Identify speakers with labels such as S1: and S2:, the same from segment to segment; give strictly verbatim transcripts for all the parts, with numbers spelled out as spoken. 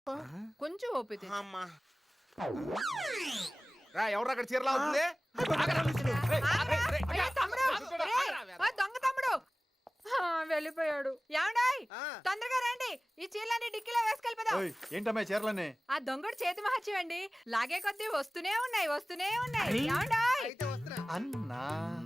S1: కొంచెం ఓపిక
S2: అమ్మా రా ఎవరు అక్కడ చీరలా అవుతుంది
S1: దొంగ తమ్ముడు వెళ్ళిపోయాడు. ఏమండాయ్ తొందరగా రండి, ఈ చీరలన్నీ డిక్కీలో వేసుకెళ్ళిపోదాం.
S3: ఏంటమ్మా చీరలన్నీ?
S1: ఆ దొంగడు చేతి మహత్యం అండి, లాగే కొద్దీ వస్తూనే ఉన్నాయి వస్తూనే ఉన్నాయి. ఏమండాయ్
S3: అన్నా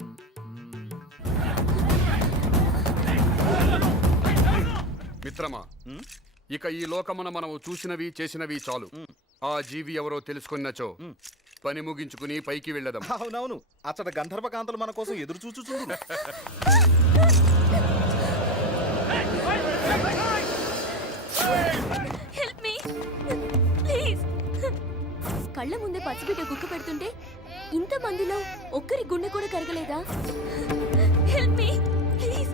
S4: మిత్రమా, ఇక ఈ లోకమున మనము చూసినవి చేసినవి చాలు. ఆ జీవి ఎవరో తెలుసుకున్నచో పని ముగించుకుని పైకి వెళ్ళదాం.
S3: అవునవును, అచ్చట గంధర్వకాంతలు మన కోసం ఎదురు చూచుచుండు.
S5: Help me please. కళ్ళ ముందే పసిబిడ్డ కుక్క పెడుతుంటే ఇంత మందిలో ఒక్కరి గుండె కూడా కరగలేదా? హెల్ప్ మీ ప్లీజ్,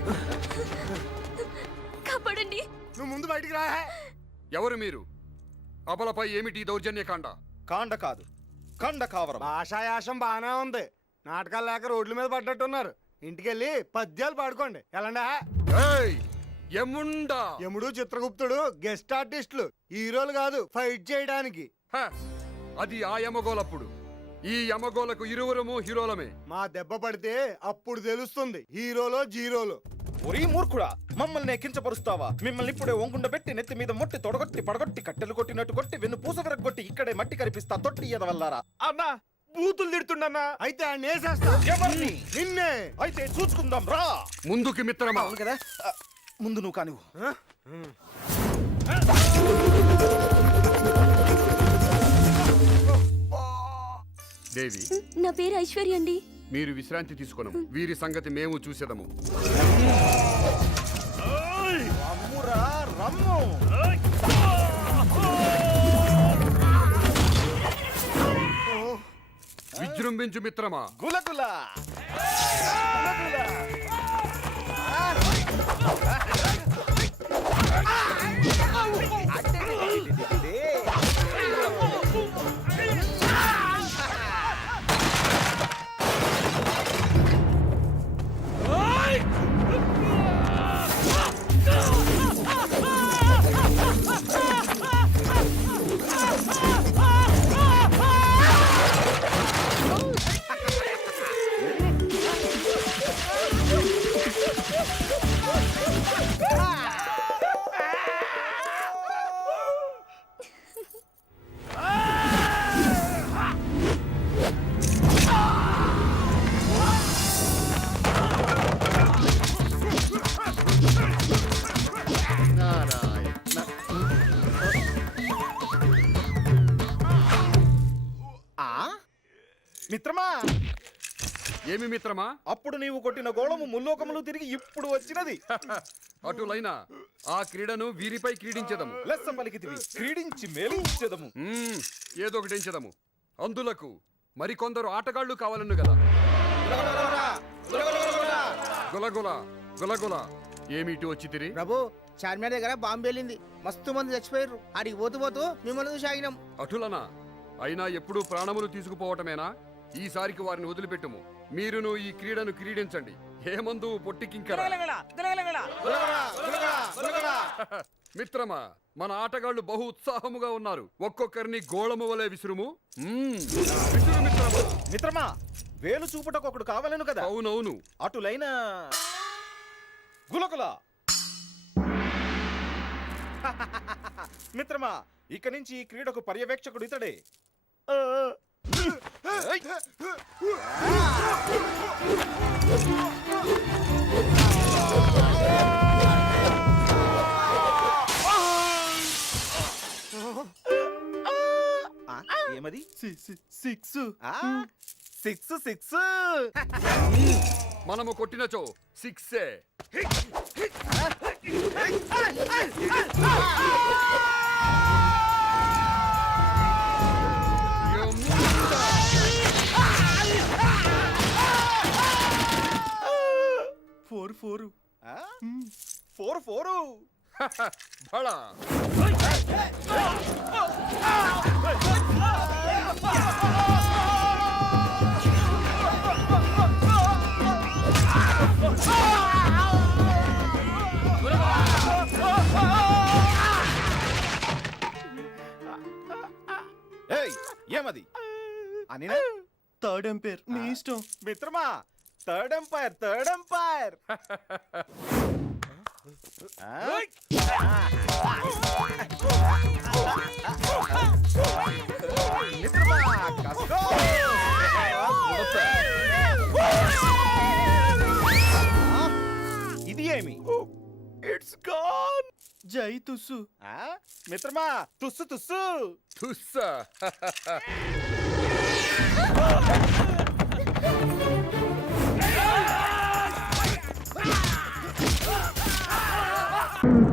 S5: కాపాడండి.
S2: నువ్వు ముందు బయటికి రా.
S4: ఎవరు మీరు? అబలపై ఏమిటి దౌర్జన్య కాండ?
S3: కాండ కాదు, కండ కావరం.
S2: భాషాయాసం బాగానే ఉంది, నాటకాలు లేక రోడ్ల మీద పడ్డట్టున్నారు. ఇంటికెళ్ళి పద్యాలు పాడుకోండి. ఎలాండా
S4: యముండా
S2: యముడు చిత్రగుప్తుడు గెస్ట్ ఆర్టిస్టులు, హీరోలు కాదు ఫైట్ చేయడానికి.
S4: అది ఆ యమగోలప్పుడు. ఈ యమగోలకు ఇరువురము హీరోలమే.
S2: మా దెబ్బ పడితే అప్పుడు తెలుస్తుంది హీరోలో జీరోలో.
S3: ఒరీ మూర్ఖుడా, మమ్మల్ని కించపరుస్తావా? మిమ్మల్ని ఇప్పుడే ఒంగుండ పెట్టి నెత్తి మీద మొట్టి తొడగొట్టి పడగొట్టి కట్టెలు కొట్టినట్టు కొట్టి వెన్ను పూస విరగొట్టి ఇక్కడే మట్టి కరిపిస్తా. తొట్టి ఎదవల్లారా.
S2: అన్నా బూతులు తిడుతున్నా. అయితే ఆ నేసేస్తా.
S3: ఎవరిని?
S2: నిన్నే.
S3: అయితే చూసుకుందాం రా.
S4: ముందుకి మిత్రమా.
S3: అవును కదా, ముందు నువ్వు కానివ్వు.
S4: దేవి,
S5: నా పేరు ఐశ్వర్య అండి.
S4: మీరు విశ్రాంతి తీసుకున్నాం, వీరి సంగతి మేము చూసేదము.
S3: రమ్మురా రమ్ము.
S4: విజృంభించు మిత్రమా.
S3: గులగుల మిత్రమా.
S4: ఏమి మిత్రమా?
S3: అప్పుడు నీవు కొట్టిన గోళము ముల్లోకములు తిరిగి ఇప్పుడు వచ్చినది.
S4: అటులైనా ఆ క్రీడను వీరిపై క్రీడించదము.
S3: లెస్స పలికితివి, క్రీడించి మేలించెదము.
S4: ఏదో ఒకటి ఎంచెదము. అందులకు మరికొందరు ఆటగాళ్లు కావాలను కదా. గులగుల గులగుల ఏమిటి వచ్చి తిరిగి?
S6: ప్రభు, చార్మినార్ దగ్గర బాంబు వెళ్ళింది, మస్తు మంది చచ్చిపోయారు. ఆడికి పోతూ పోతూ మిమ్మల్ని చూసి ఆగినాం.
S4: అటులనా? అయినా ఎప్పుడు ప్రాణములు తీసుకుపోవటమేనా? ఈసారికి వారిని వదిలిపెట్టుము. మీరును ఈ క్రీడను క్రీడించండి. హేమందు పొట్టికింకర. మిత్రమా, మన ఆటగాళ్లు బహు ఉత్సాహముగా ఉన్నారు. ఒక్కొక్కరిని గోళము వలె విసురుము. విసురు మిత్రమా.
S3: మిత్రమా, వేలు చూపుటకు ఒకడు కావాలను కదా.
S4: అవునవును.
S3: అటులైన గులగుల. మిత్రమా, ఇక నుంచి ఈ క్రీడకు పర్యవేక్షకుడు ఇతడే. ఏమది? Six six six.
S4: మనము కొట్టినచో సిక్సే.
S3: ఫోర్ ఫోరు ఫోర్ ఫోరు
S4: బళా.
S3: ఏయ్ ఏమది అని
S7: థర్డ్ ఎంపైర్ మీ ఇష్టం.
S3: మిత్రమా థర్డ్ ఎంపైర్ థర్డ్ ఎంపైర్ మిత్రమా కసుకో. ఇది ఏమి
S7: ఇట్స్ గాన్. జై తుస్సు.
S3: ఆ? మిత్రమా తుస్సు తుస్సు
S4: తుస్సా